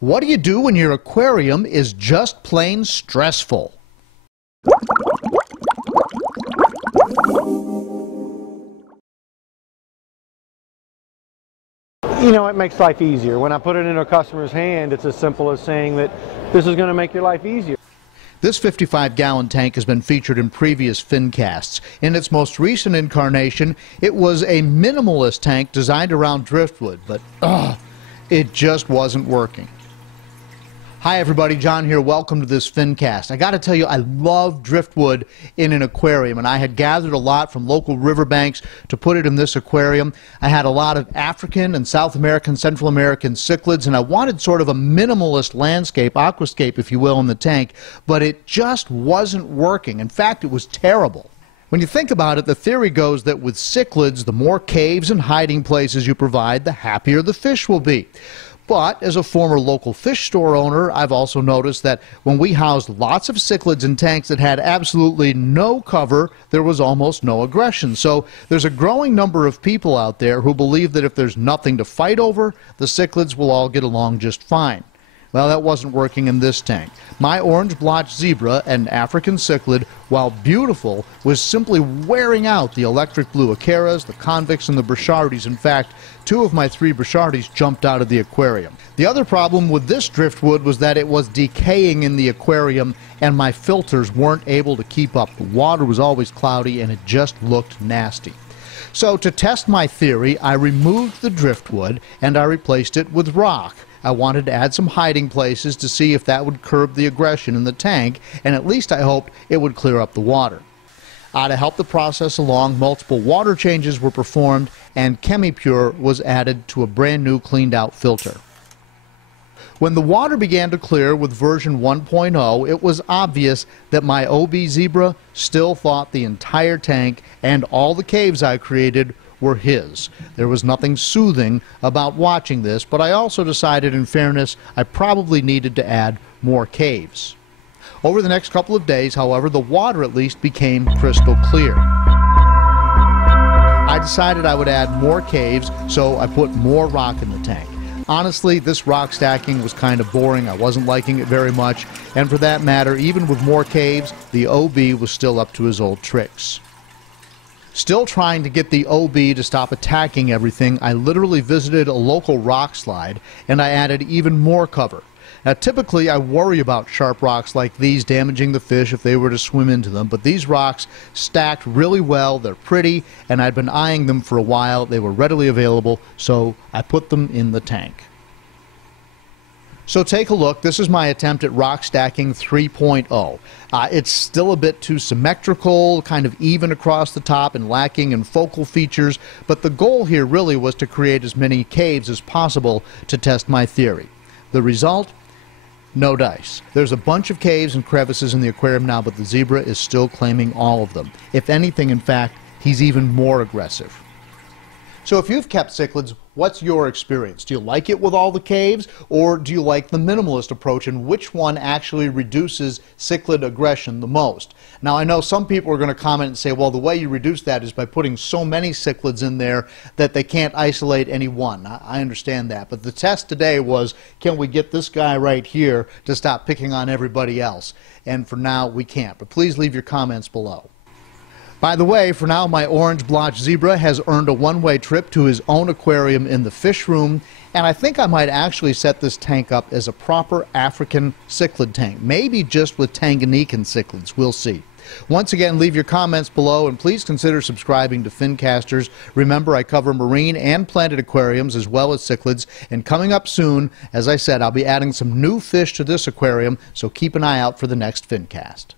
What do you do when your aquarium is just plain stressful? You know, it makes life easier. When I put it in a customer's hand, it's as simple as saying that this is going to make your life easier. This 55-gallon tank has been featured in previous Fincasts. In its most recent incarnation, it was a minimalist tank designed around driftwood, but it just wasn't working. Hi everybody, John here. Welcome to this Fincast. I got to tell you, I love driftwood in an aquarium, and I had gathered a lot from local riverbanks to put it in this aquarium. I had a lot of African and South American, Central American cichlids, and I wanted sort of a minimalist landscape, aquascape if you will, in the tank, but it just wasn't working. In fact, it was terrible. When you think about it, the theory goes that with cichlids, the more caves and hiding places you provide, the happier the fish will be. But as a former local fish store owner, I've also noticed that when we housed lots of cichlids in tanks that had absolutely no cover, there was almost no aggression. So there's a growing number of people out there who believe that if there's nothing to fight over, the cichlids will all get along just fine. Well, that wasn't working in this tank. My orange blotch zebra, an African cichlid, while beautiful, was simply wearing out the electric blue acaras, the convicts, and the burchardes. In fact, 2 of my 3 burchardes jumped out of the aquarium. The other problem with this driftwood was that it was decaying in the aquarium, and my filters weren't able to keep up. The water was always cloudy, and it just looked nasty. So to test my theory, I removed the driftwood, and I replaced it with rock. I wanted to add some hiding places to see if that would curb the aggression in the tank, and at least I hoped it would clear up the water. To help the process along, multiple water changes were performed, and ChemiPure was added to a brand new cleaned out filter. When the water began to clear with version 1.0, it was obvious that my OB Zebra still thought the entire tank and all the caves I created were his. There was nothing soothing about watching this, but I also decided, in fairness, I probably needed to add more caves. Over the next couple of days, however, the water at least became crystal clear. I decided I would add more caves, so I put more rock in the tank. Honestly, this rock stacking was kind of boring. I wasn't liking it very much, and for that matter, even with more caves, the OB was still up to his old tricks. Still trying to get the OB to stop attacking everything, I literally visited a local rock slide, and I added even more cover. Now, typically I worry about sharp rocks like these damaging the fish if they were to swim into them, but these rocks stacked really well, they're pretty, and I'd been eyeing them for a while. They were readily available, so I put them in the tank. So take a look. This is my attempt at rock stacking 3.0. It's still a bit too symmetrical, kind of even across the top and lacking in focal features, but the goal here really was to create as many caves as possible to test my theory. The result? No dice. There's a bunch of caves and crevices in the aquarium now, but the zebra is still claiming all of them. If anything, in fact, he's even more aggressive. So if you've kept cichlids, what's your experience? Do you like it with all the caves, or do you like the minimalist approach, and which one actually reduces cichlid aggression the most? Now, I know some people are going to comment and say, well, the way you reduce that is by putting so many cichlids in there that they can't isolate any one. I understand that, but the test today was, can we get this guy right here to stop picking on everybody else? And for now, we can't, but please leave your comments below. By the way, for now, my orange blotch zebra has earned a one-way trip to his own aquarium in the fish room, and I think I might actually set this tank up as a proper African cichlid tank, maybe just with Tanganyikan cichlids. We'll see. Once again, leave your comments below, and please consider subscribing to Fincasters. Remember, I cover marine and planted aquariums as well as cichlids, and coming up soon, as I said, I'll be adding some new fish to this aquarium, so keep an eye out for the next Fincast.